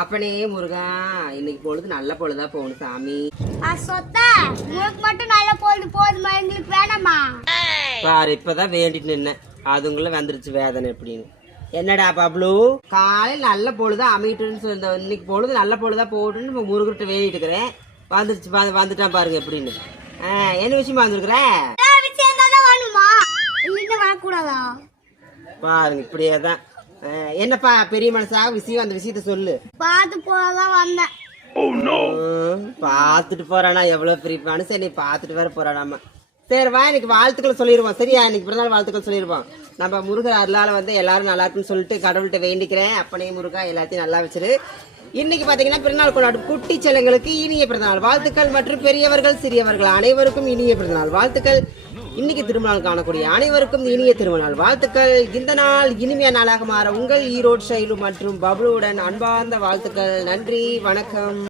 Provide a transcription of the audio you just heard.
அப்பனே முருகா, இன்னைக்கு பொழுது நல்ல பொழுதா போகணும் சாமி. மட்டும் நல்ல பொழுது போதுமா, எங்களுக்கு வேணாமா? பாரு, இப்பதான் வேண்டிட்டு நின்னேன், அதுக்குள்ள வந்துருச்சு வேதனை எப்படின்னு. என்னடா பப்ளு, காலையில் நல்ல பொழுதா அமைட்டுன்னு சொல்ல, இன்னைக்கு பொழுது நல்ல பொழுதா போகட்டுன்னு நம்ம முருகிட்ட வேண்டிட்டு இருக்கிறேன். வந்துருச்சு, வந்துட்டான் பாருங்க எப்படின்னு. என்ன விஷயமா வந்துருக்குற? வரக்கூடாதா பாருங்க, இப்படியேதான். என்னப்பா பெரிய மனசா விஷயம், அந்த விஷயத்த சொல்லு. பார்த்து போதான் வந்தேன். பாத்துட்டு போறானா? எவ்வளவு பெரிய மனுஷன், நீ பாத்துட்டு வேற போறானாமா. சரி வா, இன்னைக்கு வாழ்த்துக்கள் சொல்லிடுவோம். சரியா? இன்னைக்கு பிறநாள் வாழ்த்துக்கள் சொல்லிடுவோம். நம்ம முருகர் அருளால வந்து எல்லாரும் நல்லா இருக்குன்னு சொல்லிட்டு கடவுள்கிட்ட வேண்டிக்கிறேன். அப்பனே முருகா, எல்லாத்தையும் நல்லா வச்சிரு. இன்னைக்கு பாத்தீங்கன்னா பிறநாள் கொண்டாடும் குட்டி செல்லங்களுக்கு இனிய பிறந்தநாள் வாழ்த்துக்கள் மற்றும் பெரியவர்கள் சிறியவர்கள் அனைவருக்கும் இனிய பிறந்தநாள் வாழ்த்துக்கள். இன்னைக்கு திருமணம் காணக்கூடிய அனைவருக்கும் இனிய திருமணநாள் வாழ்த்துக்கள். இந்த நாள் இனிமைய நாளாக மாற உங்கள் ஈரோடு ஷைலு மற்றும் பப்ளுவுடன் அன்பார்ந்த வாழ்த்துக்கள். நன்றி, வணக்கம்.